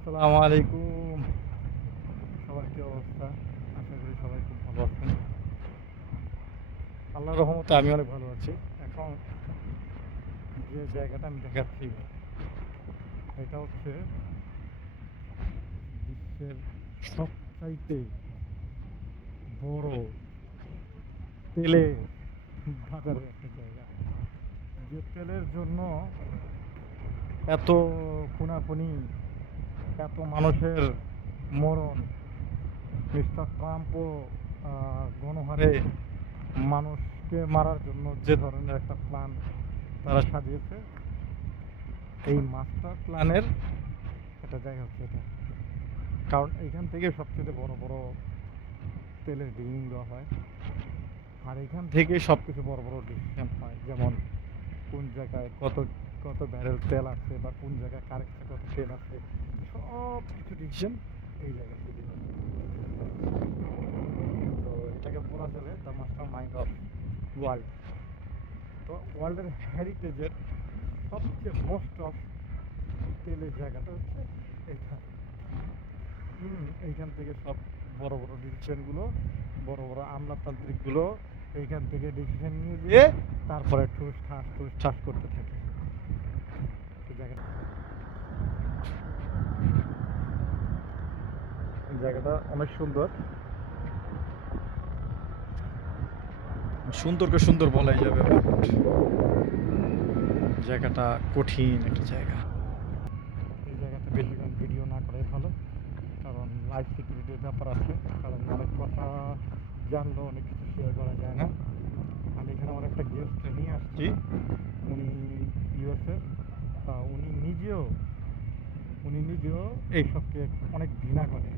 আসসালামু আলাইকুম। সবার কি অবস্থা? আশা করি সবাই খুব ভালো আছেন। আল্লাহর রহমতে আমি অনেক ভালো আছি। এখন যে জায়গাটা আমি দেখাচ্ছি এটা হচ্ছে বিশ্বের সবচাইতে বড় তেলের বাজারের একটা জায়গা। যে তেলের জন্য এত খুনাখুনি, এত মানুষের মরণ, মিস্টার ট্রাম্পও গণহারে মানুষকে মারার জন্য যে ধরনের একটা প্ল্যান তারা সাজিয়েছে, এই মাস্টার প্ল্যানের একটা জায়গা হচ্ছে এটা। কারণ এইখান থেকে সবচেয়ে বড় বড় তেলের ডিলিং দেওয়া হয়, আর এখান থেকে সব কিছু বড় বড় ডিসিশন হয়, যেমন কোন জায়গায় কত কত ব্যারেল তেল আছে বা কোন জায়গায় কারেক্টে কত তেল আছে, সব কিছু ডিসিশন এই জায়গা থেকে হয়। তো এটাকে বলা চলে the master mind of world. তো ওয়ার্ল্ডের হেরিটেজের সবচেয়ে মোস্ট অফ তেলের জায়গাটা হচ্ছে এইটা। এইখান থেকে সব বড় বড় ডিসিশনগুলো, বড় বড় আমলাতান্ত্রিকগুলো এইখান থেকে ডিসিশন নিয়ে দিয়ে তারপরে ঠুস ঠাস করতে থাকে। জায়গাটা অনেক সুন্দর, সুন্দরকে সুন্দর বলাই যাবে, জায়গাটা কঠিন একটা জায়গা। এই জায়গাতে বেশিক্ষণ ভিডিও না করাই ভালো, কারণ লাইফ সিকিউরিটির ব্যাপার আছে। কারণ অনেক কথা জানলেও অনেক কিছু শেয়ার করা যায় না। আমি এখানে আমার একটা গেস্ট নিয়ে আসছি, উনি ইউএসের। উনি নিজেও এইসবকে অনেক ঘৃণা করে।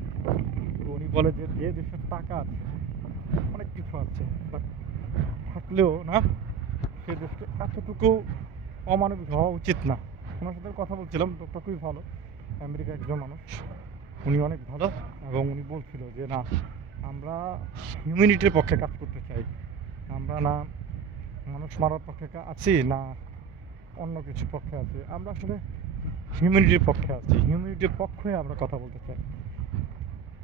তো উনি বলে যে যে দেশের টাকা আছে, অনেক কিছু আছে, বাট থাকলেও না সে দেশকে এতটুকু অমানবিক হওয়া উচিত না। ওনার সাথে কথা বলছিলাম, লোকটা খুবই ভালো, আমেরিকা একজন মানুষ, উনি অনেক ভালো। এবং উনি বলছিল যে না, আমরা হিউম্যানিটির পক্ষে কাজ করতে চাই, আমরা না মানুষ মারার পক্ষে আছি না অন্য কিছুর পক্ষে আছি, আমরা আসলে হিউম্যানিটির পক্ষে আছি, হিউম্যানিটির পক্ষে আমরা কথা বলতে চাই।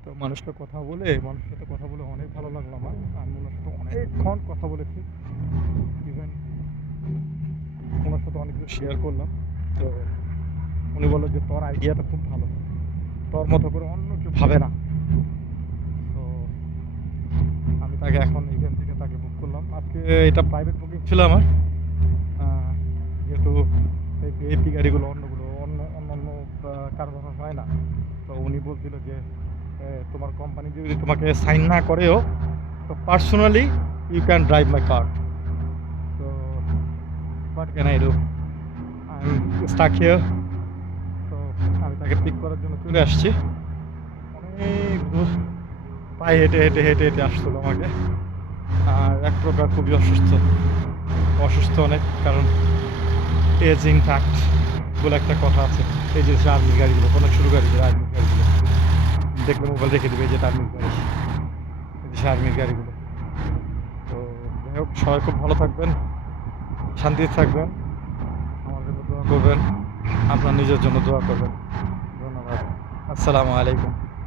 তো মানুষের সাথে কথা বলে অনেক ভালো লাগলো আমার। আমি ওনার সাথে অনেকক্ষণ কথা বলেছি, ইভেন ওনার সাথে অনেক কিছু শেয়ার করলাম। তো উনি বললো যে তোর আইডিয়াটা খুব ভালো, তোর মতো করে অন্য কেউ ভাবে না। তো আমি তাকে এখন এইখান থেকে তাকে বুক করলাম। আজকে এটা প্রাইভেট বুকিং ছিল আমার, যেহেতু এই ভিআইপি গাড়িগুলো অন্য অন্য কারো কথা হয় না। তো উনি বলছিল যে তোমার কোম্পানি যদি তোমাকে সাইন না করেও, তো personally you can drive my car. তো what can I do, I am stuck here. তো আমি তাকে পিক করার জন্য চলে আসছি। অনেক দূর পায়ে হেঁটে হেঁটে হেঁটে হেঁটে আসছিল আমাকে। আর এক প্রকার খুবই অসুস্থ অনেক, কারণ এজিং ফ্যাক্ট বলে একটা কথা আছে। এই যে আর্মির গাড়িগুলো, কোনো ছোটো গাড়িগুলো, আর্মির গাড়িগুলো দেখলে মোবাইল রেখে দেবে, যে আর্মির গাড়ি, আর্মির গাড়িগুলো। তো যাই হোক, সবাই খুব ভালো থাকবেন, শান্তিতে থাকবেন, আমার জন্য দোয়া করবেন, আপনার নিজের জন্য দোয়া করবেন। ধন্যবাদ। আসসালামু আলাইকুম।